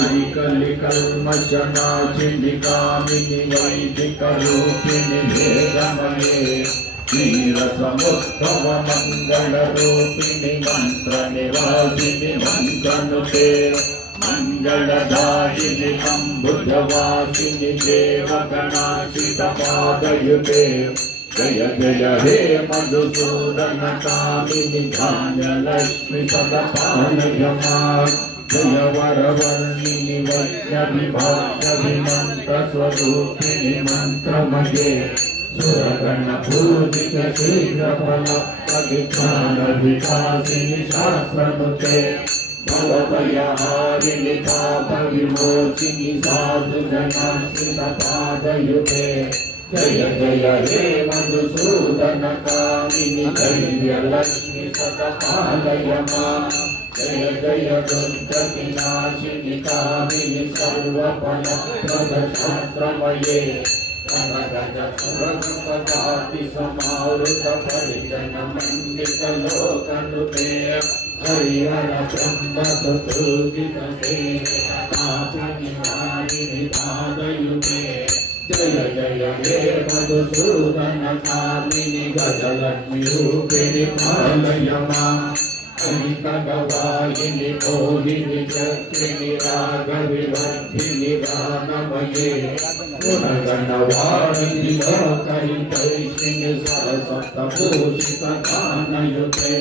अलिकलिकल्मषनाशिनि कामिनि वैदिकरूपिणि भेदमये वीरसमुद्भव मङ्गलरूपिणि मन्त्रनिवासिनि मन्त्रनुते मङ्गलदायिनि अम्बुजवासिनि देवगणाश्रितपादयुते जय जय हे मधुसूदन कामिनि धान्यलक्ष्मि सदपालय मां जय वरवर्णिनि वैष्णविभाष्यभिमन्त्रस्वरूपिणि मन्त्रमये सुरगणपूजित शीघ्रफलप्रतिज्ञानविकासिनि शास्त्रनुते भवभयहारिणि पापविमोचिनि साधुजनाश्रितपादयुते जय जय हे मधुसूदन कामिनि धैर्यलक्ष्मि सदपालय मां जय जय दुर्गतिनाशिनि कामिनि सर्वफलप्रदशास्त्रमये गजसुरगणपति समावृत परिजन मंडित लोकनुते हरिहर ब्रह्म सुपूजित सेनापतिवारिणि पादयुते जय जय हे मधुसूदन कामिनि गजलक्ष्मि रूपिणि पालय मां कलिकगवाहिनि मोहिनि चक्रिणि रागविवर्धिनि गानमये गुणगणवाणिनि लोकहितैषिणि सरस्वतभूषितगानयुते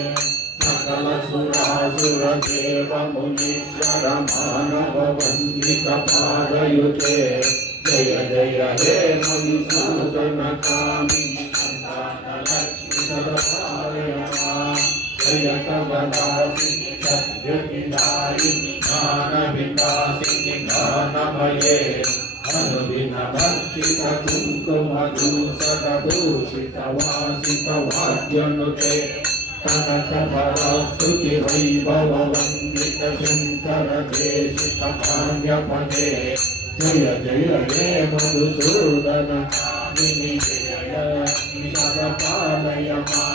सकलसुरासुरदेवमुनीश्वर मानववन्दितपादयुते जय जय हे मधुसूदन कामिनि सन्तानलक्ष्मि सदपालय मां जय कवनाशिनि सद्गतिदायिनि ज्ञानविकासिनि गानमये अनुदिनमर्चित कुङ्कुमधूसरभूषित वासित वाद्यनुते कनकवरस्तुति वैभववन्दित शङ्कर देशित काम्यपदे जय जय हे मधुसूदन कामिनि जयलक्ष्मि सदपालय मां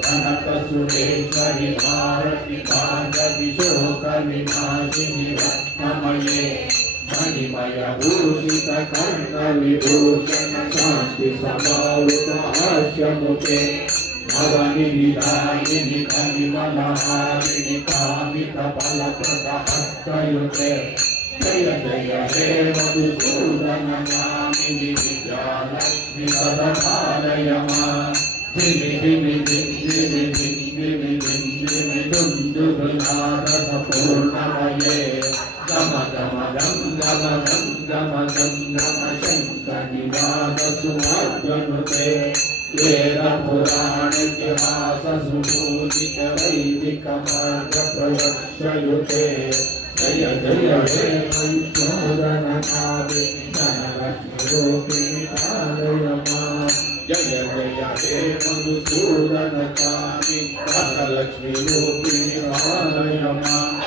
कनकसुरेश्वरि भारति भार्गवि शोकविनाशिनि रत्नमये मणिमय भूषित कर्णविभूषण शान्ति समावृत हास्यमुते नवनिधिदायिनि कलिमलहारिणि कामितफलप्रदहस्तयुते जय जय हे मधुसूदन कामिनि विद्यालक्ष्मि सदपालय मां धिमि धिमि धिमि धिमि धिमि दुन्दुभुनादसपूर्णमये गम गम गम गम गम गम गम गम शङ्खनिवाससुवाद्यनुते वेदपुराणेतिहाससुभूषित वैदिकमार्गप्रदर्शयुते जय जय हे मधुसूदन कामिनि धनलक्ष्मि रूपिणि पालय मां जय जय हे मधुसूदन कामिनि धनलक्ष्मि रूपिणि पालय मां